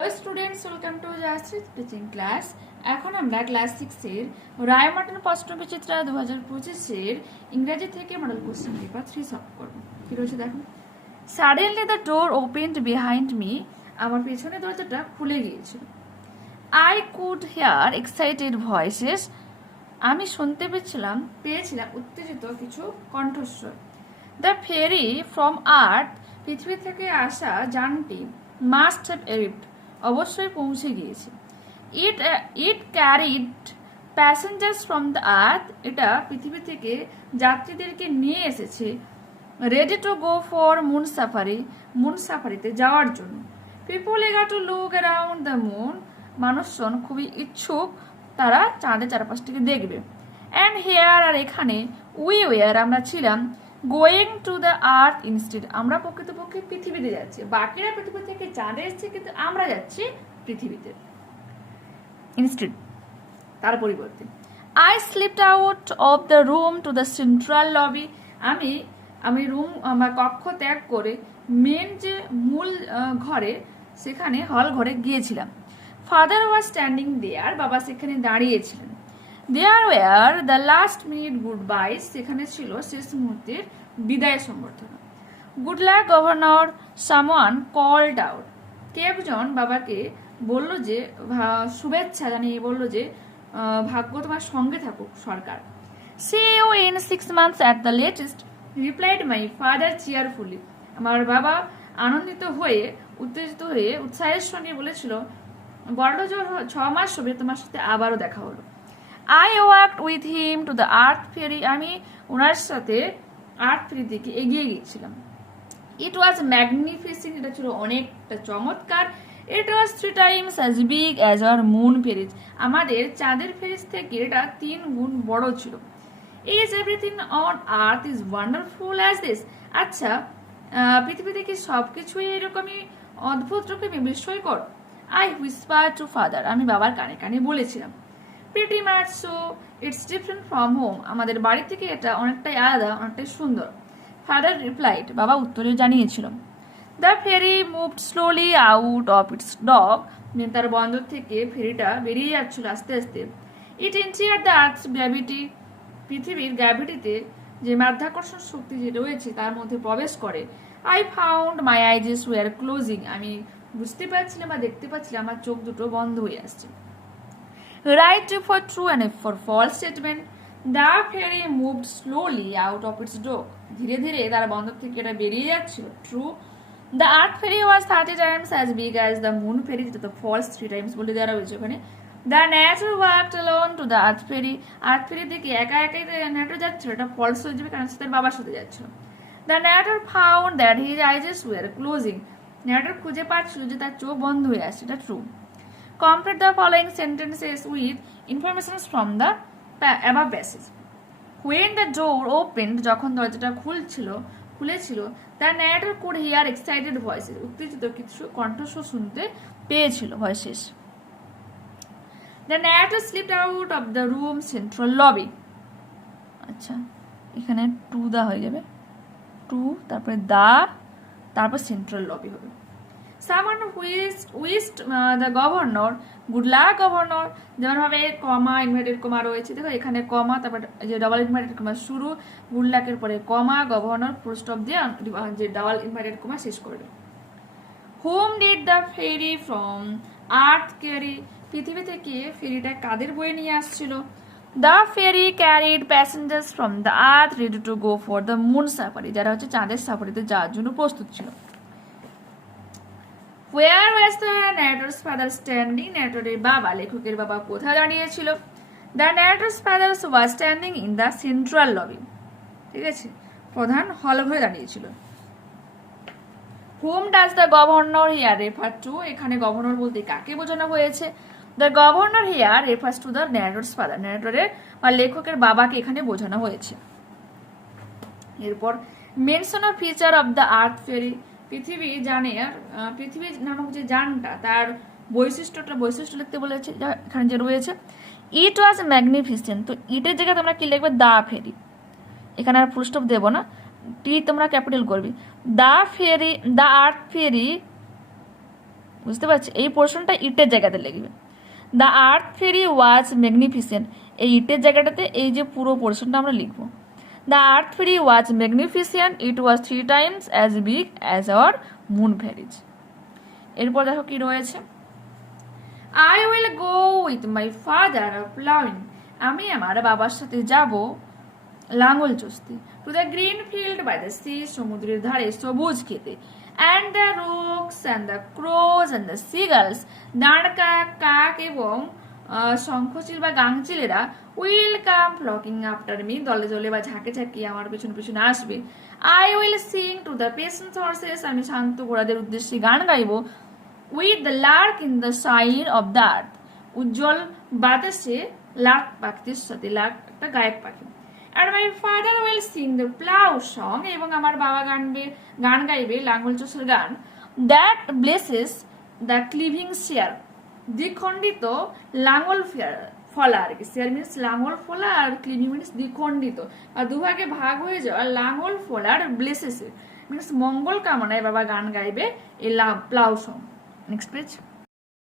Hello students, welcome to Jayashri teaching class. এখন আমরা class 6 এর রায়মার্টিন প্রশ্নবিচিত্রা 2025 এর ইংরেজি থেকে মডেল কোশ্চেন পেপার 3 সলভ করব। কি রয়েছে দেখুন। Suddenly the door opened behind me. আমার পেছনে দরজাটা খুলে গিয়েছিল। I could hear excited voices. আমি শুনতে পেয়েছিলাম উত্তেজিত কিছু কণ্ঠস্বর। The ferry from Earth, পৃথিবী থেকে আসা যানটি must have arrived, অবশ্যই পৌঁছে গিয়েছে। It carried passengers from the earth, এটা পৃথিবী থেকে যাত্রীদেরকে নিয়ে এসেছে। Ready to go for moon safari, moon সাফারিতে যাওয়ার জন্য। People eager to look around the moon, মানুষজন খুবই ইচ্ছুক তারা চাঁদের চারপাশটিকে দেখবে। And here, আর এখানে we were, আমরা ছিলাম going to the earth instead, আমরা প্রকৃতপক্ষে পৃথিবীতে যাচ্ছি। বাকিরা পৃথিবী থেকে চাঁদে এসেছে, কিন্তু আমরা যাচ্ছি পৃথিবীতে ইনস্টেড, তার পরিবর্তে। I slipped out of the room to the central lobby, আমি রুম বা কক্ষ ত্যাগ করে মেন যে মূল ঘরে, সেখানে হল ঘরে গিয়েছিলাম। ফাদার ওয়াজ স্ট্যান্ডিং দেয়ার, বাবা সেখানে দাঁড়িয়েছিলেন। There were the last minute goodbyes, সেখানে ছিল শেষ মুহূর্তের বিদায় সম্বর্ধনা। Good luck governor, someone called out, কে একজন বাবাকে বলল যে শুভেচ্ছা জানিয়ে বলল যে ভাগ্য তোমার সঙ্গে থাকুক সরকার। See you in 6 months at the latest, replied my father cheerfully, আমার বাবা আনন্দিত হয়ে উত্তেজিত হয়ে উৎসাহের সঙ্গে বলেছিল বড়জোর 6 মাস হবে তোমার সাথে আবারও দেখা হলো। I walked with him to the earth ferry, আমি ওনার সাথে আর্থ ফেরি দিকে এগিয়ে গিয়েছিলাম। It was magnificent, এটা ছিল অনেকটা চমৎকার। It was 3 times as big as our moon ferries, আমাদের চাঁদের ফেরিস থেকে এটা 3 গুণ বড় ছিল। Is everything on earth is wonderful as this, আচ্ছা পৃথিবীতে কি সবকিছুই এরকমই অদ্ভুত রকমই বিস্ময়কর? I whispered to father, আমি বাবার কানে কানে বলেছিলাম। Pretty much so, it's different from home, আমাদের বাড়ি থেকে এটা অনেকটাই আলাদা, অনেকটাই সুন্দর। Father replied, বাবা উত্তরে জানিয়েছিল। The ferry moved slowly out of its dock, তার বন্দর থেকে ফেরিটা বেরিয়ে যাচ্ছিল আস্তে আস্তে। It entered the earth's gravity, পৃথিবীর গ্র্যাভিটিতে যে মাধ্যাকর্ষণ শক্তি যে রয়েছে তার মধ্যে প্রবেশ করে। I found my eyes were closing, আমি বুঝতে পারছিলাম বা দেখতে পাচ্ছিলাম আমার চোখ দুটো বন্ধ হয়ে আসছে। Right for true and for false statement, the ferry moved slowly out of its dock, ধীরে ধীরে তার বন্দর থেকে এটা বেরিয়ে যাচ্ছিল। True, the earth ferry was 30 times as big as the moon ferry, যেটা তো false 3 times বলে দেওয়া হয়েছে ওখানে। The narrator walked alone to the earth ferry, earth ferry দিকে একা একাই narrator যাচ্ছিল, এটা false হয়ে যাবে কারণ সে তার বাবার সাথে যাচ্ছিল। The narrator found that his eyes were closing, narrator খুঁজে পাচ্ছিল যে তার চোখ বন্ধ হয়ে আসছে, এটা true. Complete the following sentences with information from the above passage. When the door opened, যখন দরজাটা খুলেছিল, the narrator could hear excited voices, উত্তেজিত কিছু কণ্ঠস্বর শুনতে পেয়েছিল voices. The narrator slipped out of the room central lobby. আচ্ছা এখানে to the হয়ে যাবে, টু তারপরে দা তারপর সেন্ট্রাল লবি হবে। Someone wished the governor good luck governor, যেমন ভাবে কমা ইনভার্টেড কমা রয়েছে, দেখো এখানে কমা তারপর যে ডাবল ইনভার্টেড কমা শুরু, গুড লাকের পরে কমা, গভর্নর ফুল স্টপ দিয়ে যে ডাবল ইনভার্টেড কমা শেষ করবে। Whom did the ferry from earth carry, পৃথিবী থেকে ফেরিটা কাদের বয়ে নিয়ে আসছিল? The ferry carried passengers from the earth ready to go for the moon safari, যারা হচ্ছে চাঁদের সাফারিতে যাওয়ার জন্য প্রস্তুত ছিল। Where was the narrator's father standing, narrator's বাবা লেখকের বাবা কোথায় দাঁড়িয়েছিল? The narrator's father was standing in the central lobby, ঠিক আছে প্রধান হল ঘরে দাঁড়িয়েছিল। Whom does the governor here refer to, এখানে গভর্নর বলতে কাকে বোঝানো হয়েছে? The governor here refers to the narrator's father, narrator's বা লেখকের বাবাকে এখানে বোঝানো হয়েছে। এরপর mention a feature of the earth ferry, পৃথিবী নামক যে যানটা তার বৈশিষ্ট্য লিখতে বলেছে, এখানে যে রয়েছে। ইট ওয়াজ ম্যাগনিফিসেন্ট, তো ইটের জায়গায় তোমরা কি লিখবে? দা ফেরি, এখানে আর ফুল স্টপ দেবো না, টি তোমরা ক্যাপিটাল করবে। দা আর্থ ফেরি বুঝতে পারছি? এই পোর্শনটা ইটের জায়গাতে লিখবে। The earth ferry was magnificent, এই ইটের জায়গাটাতে এই যে পুরো পোর্শনটা আমরা লিখবো। The earth ferry was magnificent, it was 3 times as big as our moon ferries. এরপর দেখো কি রয়েছে, I will go with my father plowing, আমি আমার বাবার সাথে যাব লাঙ্গল চষতে, to the green field by the sea, সমুদ্রের ধারে সবুজ খেতে, and the rooks and the crows and the seagulls, দাঁড় কাক, কাক এবং শঙ্খচিল বা গাংচিলেরা will come flocking after me, দলে দলে বা ঝাঁকে ঝাঁকে আমার পেছনে পেছনে আসবে। I will sing to the patient horses, আমি শান্ত ঘোড়াদের উদ্দেশ্যে গান গাইব। With the lark in the side of the earth, উজ্জ্বল বাতাসে লার্ক পাখিদের সাথে, লার্ক একটা গায়ক পাখি। আর my father will sing the plough song, এবং আমার বাবা গান গাইবে লাঙ্গল চষের গান। দ্যাট ব্লেসেস দ্য ক্লিভিং শেয়ার, দ্বিখণ্ডিত লাঙ্গল ফলা আর কি, শেয়ার মিনস লাঙ্গল ফলা আর ক্লিভিং মিনস দ্বিখণ্ডিত আর দুভাগে ভাগ হয়ে যাওয়া লাঙ্গল ফলার ব্লেসেস মিনস মঙ্গল কামনায় বাবা গান গাইবে এই plough song. Next page.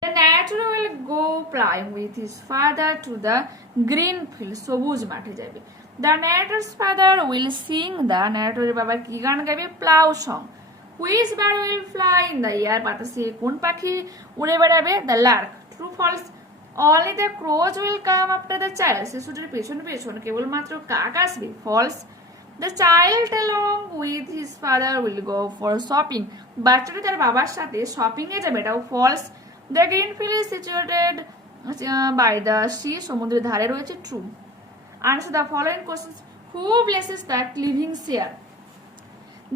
The narrator will go plowing with his father to the green field, সবুজ মাঠে যাবে। The narrator's father will sing, the narrator's বাবা কি গান গাইবে, plough song. Which bird will fly in the air, বাতাসে কোন পাখি উড়ে বেড়াবে, the lark. True false, only the crows will come after the child, শিশুটির পেছন পেছন কেবলমাত্র কাক আসবে, false. The child along with his father will go for shopping, বাচ্চাটা তার বাবার সাথে শপিং এ যাবে, এটাও false. The green field is situated by the sea, সমুদ্রের ধারে রয়েছে, true. Answer the following questions. Who blesses the cleaving share?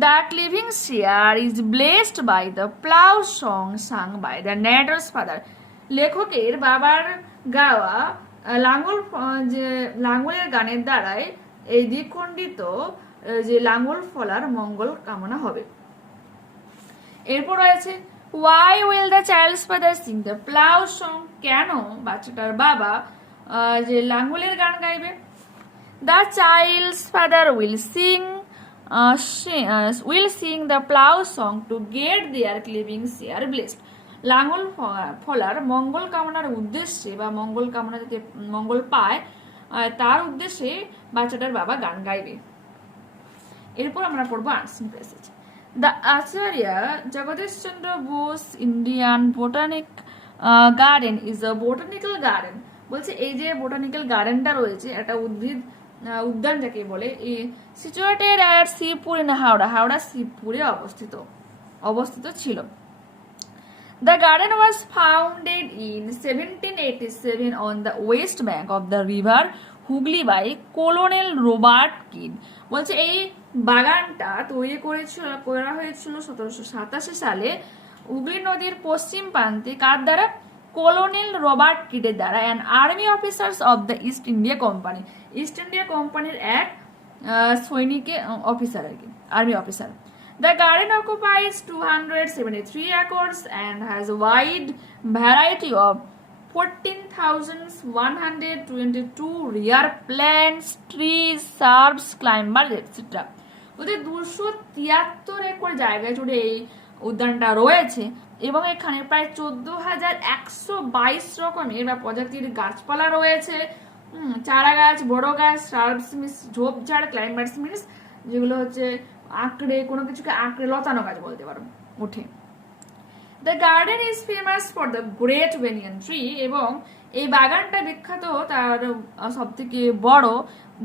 The cleaving share is blessed by the plow song sung by the narrator's father. লেখকের বাবার গাওয়া লাঙ্গলের গানের দ্বারাই এই দ্বিখণ্ডিত যে লাঙ্গল ফলার মঙ্গল কামনা হবে। এরপর রয়েছে why will the child's father sing the plow song, কেন বাচ্চাটার বাবা যে লাঙ্গলের গান গাইবে। The child's father will sing the plow song to get their cleaving share blessed, লাঙ্গল ফলার মঙ্গল কামনার উদ্দেশ্যে বা মঙ্গল কামনা যাতে মঙ্গল পায় তার উদ্দেশ্যে বাচ্চাটার বাবা গান গাইবে। এরপর আমরা পড়বো answer passage. The Acharya Jagadish Chandra Bose Indian botanic garden is a botanical garden, বলছে এই যে বোটানিক্যাল গার্ডেনটা রয়েছে একটা উদ্যান যাকে বলে, situated at Shibpur in Howrah, Howrah শিবপুরে অবস্থিত ছিল। The garden was founded in 1787 on the west bank of the river Hooghly by Colonel Robert Kidd, বলছে এই বাগানটা তৈরি করা হয়েছিল 1787 সালে হুগলি নদীর পশ্চিম প্রান্তে, কার দ্বারা, কলোনেল রবার্ট কিডের দ্বারা, and army officers of the east India company, east India কোম্পানির এক সৈনিক অফিসার আর কি, army officer. The garden occupies 273 acres and has a wide variety of 14,122 rare plants, trees, shrubs, climbers, etc. ওদের 273 acre জায়গা জুড়ে এই উদ্যানটা রয়েছে এবং এখানে প্রায় 14,122 রকমের বা প্রজাতির গাছপালা রয়েছে, চারা গাছ, বড় গাছ, সার্বস মিনস ঝোপঝাড়, ক্লাইম্বার্স মিনস যেগুলো হচ্ছে আঁকড়ে কোনো কিছুকে আঁকড়ে লতানো গাছ বলতে পারো ওঠে। The garden is famous for the great banyan tree, এবং এই বাগানটা বিখ্যাত তার সব থেকে বড়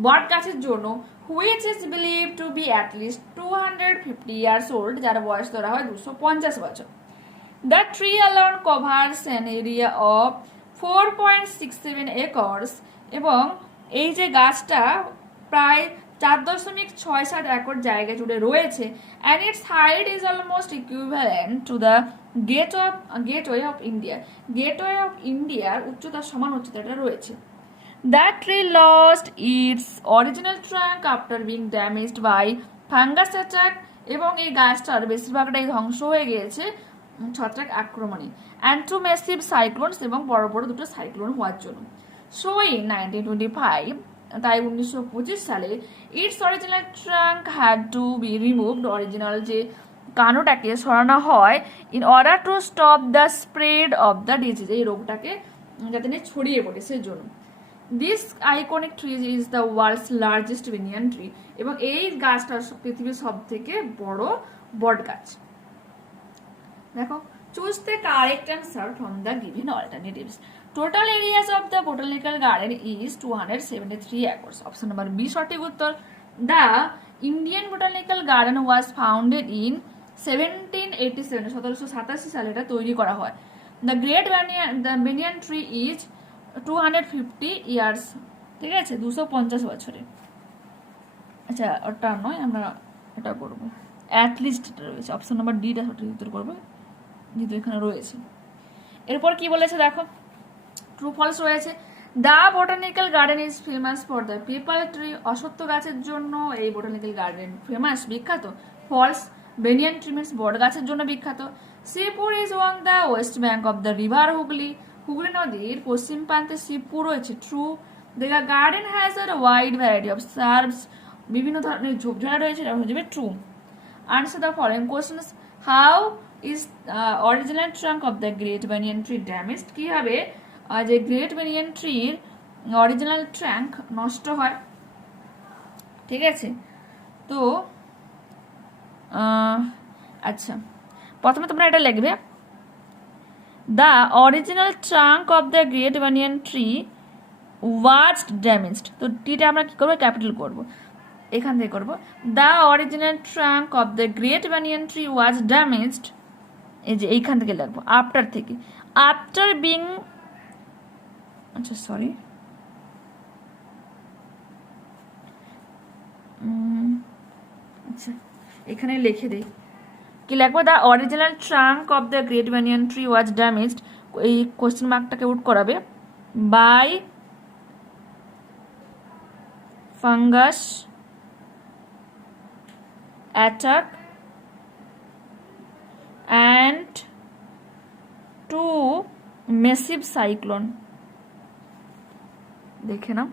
বট গাছের জন্য, which is believe to be at least 250 years old, যার বয়স ধরা হয় 250 বছর। The tree alone covers an area of 4.67 acres, এবং এই যে গাছটা প্রায় 4.67 একর জায়গা জুড়ে রয়েছে, and its height is almost equivalent to the gateway of India, gateway of ইন্ডিয়ার উচ্চতার সমান উচ্চতাটা রয়েছে। That tree lost its original trunk after being damaged by fungus attack, এবং এই গাছটার বেশিরভাগটাই ধ্বংস হয়ে গিয়েছে ছত্রাক আক্রমণে, and two massive cyclones, এবং বড় বড় দুটো সাইক্লোন হওয়ার জন্য। So in 1925, তাই 1925 সালে its original trunk had to be removed, original যে কানুটাকে সরানো হয় in order to stop the spread of the disease, এই রোগটাকে যাতে নিয়ে ছড়িয়ে পড়ে সেজন্য। This iconic tree is the world's largest banyan tree, এবং এই গাছটা পৃথিবীর সব থেকে বড় বট গাছ। দেখো, choose the correct answer from the given alternatives. Total areas of the botanical garden is 273 acres. Option number B সঠিক উত্তর। The Indian Botanical Garden was founded in 1787, 1787 সালে এটা তৈরি করা হয়। The Great Banyan Tree is 250 years, ঠিক আছে, 250 বছরে। আচ্ছা, ওটা নয়, আমরা এটা করবো, অ্যাটলিস্ট এটা রয়েছে, অপশন নাম্বার ডিটা সঠিক উত্তর করবো, যেহেতু এখানে রয়েছে। এরপর কি বলেছে দেখো, ট্রু ফলস রয়েছে। The botanical garden is famous for the people tree, অশ্বত্থ গাছের জন্য এই বোটানিক্যাল গার্ডেন ফেমাস, বিখ্যাত। ফলস, বেনিয়ান ট্রি মিন্স বট গাছের জন্য বিখ্যাত। Shibpur is on the West bank of the river Hooghly, Hooghly নদীর পশ্চিম প্রান্তে শিবপুর রয়েছে। True, the garden has a wide variety of serves, বিভিন্ন ধরনের ঝোপঝাড়া রয়েছে, এটা হয়ে যাবে true. Answer the following questions. How is original trunk of the great banyan tree damaged, কি হবে যে গ্রেট ব্যানিয়ান ট্রির অরিজিনাল ট্রাঙ্ক নষ্ট হয়, ঠিক আছে। তো আচ্ছা, প্রথমে তোমরা এটা লিখবে, the original trunk of the great banyan tree was damaged, তো টিটা আমরা কি করবো, ক্যাপিটাল করবো, এখান থেকে করবো। The original trunk of the great banyan tree was damaged, এই যে এইখান থেকে লিখবো, আফটার থেকে, আফটার বিং, আচ্ছা সরি, আচ্ছা এখানে লিখে দিই, কি লিখবো, the original trunk of the great banyan tree was damaged, এই কোশ্চেন মার্কটাকে আউট করাবে, by fungus attack and to massive cyclone, দেখে নাও,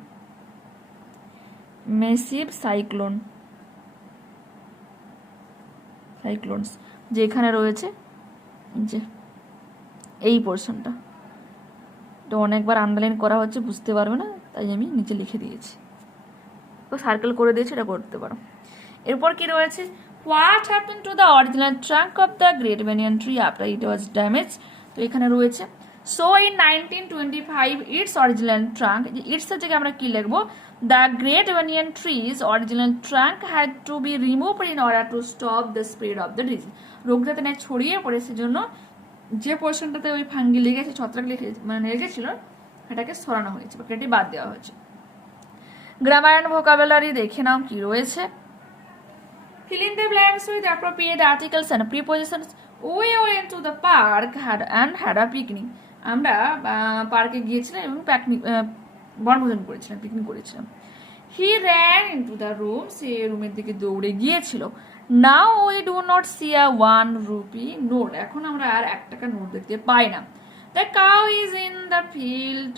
massive cyclones যে এখানে রয়েছে, যে এই পোর্শনটা, তো অনেকবার আন্ডারলাইন করা হচ্ছে, বুঝতে পারবে না, তাই আমি নিচে লিখে দিয়েছি, তো সার্কেল করে দিয়েছি, এটা করতে পারো। এরপর কি রয়েছে, what happen to the original trunk of the great banyan tree after it was damage, তো এখানে রয়েছে, so in 1925 it's original trunk, it's এর জায়গায় আমরা কি লিখবো, the great banyan trees original trunk had to be removed in order to stop the spread of the disease, রোগ যাতে না ছড়িয়ে পড়ে সেজন্য যে পোর্শনটাতে ওই ফাঙ্গি লেগেছে, ছত্রাক মানে লেগেছিল, সেটাকে সরানো হয়েছে, বা কেটে বাদ দেওয়া হয়েছে। গ্রামার অ্যান্ড ভোকাবুলারি দেখে নাও কি রয়েছে। Fill in the blanks with appropriate articles and prepositions. We went to the park had a picnic. আমরা পার্কে গিয়েছিলাম এবং বনভোজন করেছিলাম, পিকনিক করেছিলাম। He ran into the room, সে রুমের দিকে দৌড়ে গিয়েছিল। Now we do not see a 1 rupee note, এখন আমরা আর 1 টাকা নোট দেখতে পাই না। The cow is in the field,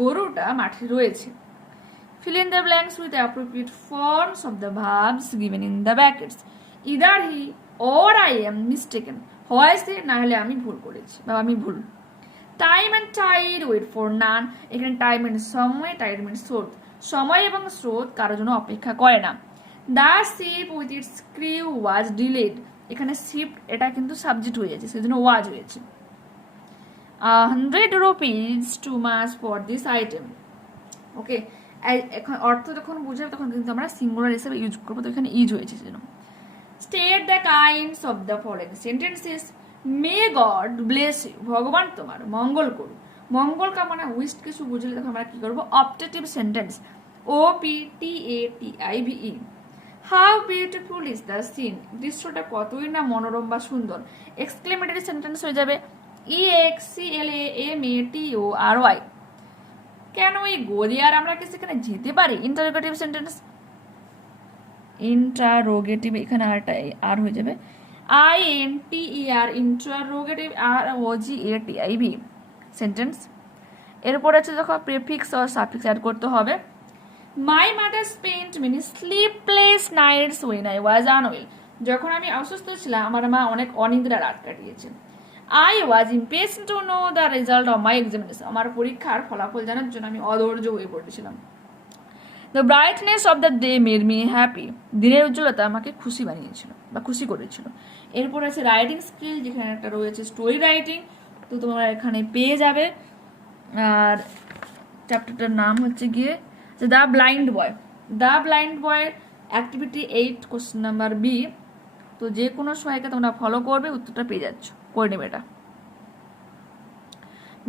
গরুটা মাঠে রয়েছে। Fill in the blanks with the appropriate forms of the verbs given in the brackets. Either he or I am mistaken, হয় সে, না হলে আমি ভুল করেছি বা আমি ভুল। Time and tide wait for none, এখানে time means সময়, tide means স্রোত, সময় এবং স্রোত কারোর জন্য অপেক্ষা করে না। The ship with its crew was delayed, এখানে ship এটা কিন্তু সাবজেক্ট হয়ে যাচ্ছে, সেজন্য was হয়েছে। 100 rupees too much for this item, ওকে। এখন অর্থ যখন বুঝাবে তখন কিন্তু আমরা সিঙ্গুলার হিসেবে ইউজ করবো, তো এখানে ইজ হয়েছে যেন। State the kinds of the following sentences. May God bless you, ভগবান তোমার মঙ্গল করুন। মঙ্গল কামনা উইশ কিছু বুঝলে তখন আমরা কি করবো, optative sentence, OPTATIVE। How beautiful is the scene, দৃশ্যটা কতই না মনোরম বা সুন্দর। এক্সক্লেমেটরি সেন্টেন্স হয়ে যাবে EXCLAMATORY। কেন এই গদি আর আমরা কি সেখানে যেতে পারি। ইন্টারোগেটিভ সেন্টেন্স, ইন্টারোগেটিভ, এখানে আর হয়ে যাবে INTER, ইন্টারোগেটিভ ROGATIV সেন্টেন্স। এরপর আছে দেখো প্রিফিক্স ও সাফিক্স অ্যাড করতে হবে। My mother spent many sleepless nights when I was unwell, যখন আমি অসুস্থ ছিলাম আমার মা অনেক অনিদ্রা রাত কাটিয়েছে। I was impatient to know the result of my examination. আমার পরীক্ষার ফলাফল জানার জন্য আমি অধৈর্য হয়ে পড়েছিলাম। The brightness of the day made me happy. দিনের উজ্জ্বলতা আমাকে খুশি বানিয়েছিল বা খুশি করেছিল। এরপর আছে রাইটিং স্কিল, যেখানে একটা রয়েছে স্টোরি রাইটিং, তো তোমরা এখানে পেয়ে যাবে। আর চ্যাপ্টারটার নাম হচ্ছে গিয়ে the blind boy. The blind বয়ের অ্যাক্টিভিটি 8 কোশ্চেন নাম্বার বি। তো যে কোনো সহায়িকা তোমরা ফলো করবে, উত্তরটা পেয়ে যাচ্ছ, করে নেবে এটা।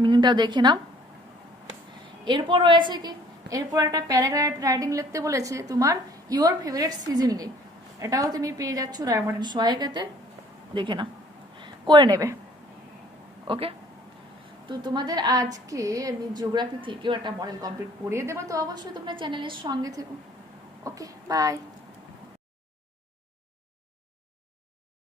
মিনিংটা দেখে নাও। এরপর রয়েছে কি, এরপর একটা প্যারাগ্রাফ রাইটিং লিখতে বলেছে তোমার ইওর ফেভারিট সিজন লিভ। এটাও তুমি পেয়ে যাচ্ছ রায়মার্টিন সহায়িকাতে, দেখে নাও, করে নেবে। ওকে, তো তোমাদের আজকে আমি জিওগ্রাফি থেকেও একটা মডেল কমপ্লিট করিয়ে দেবো, তো অবশ্যই তোমরা চ্যানেলের সঙ্গে থেকো। ওকে, বাই।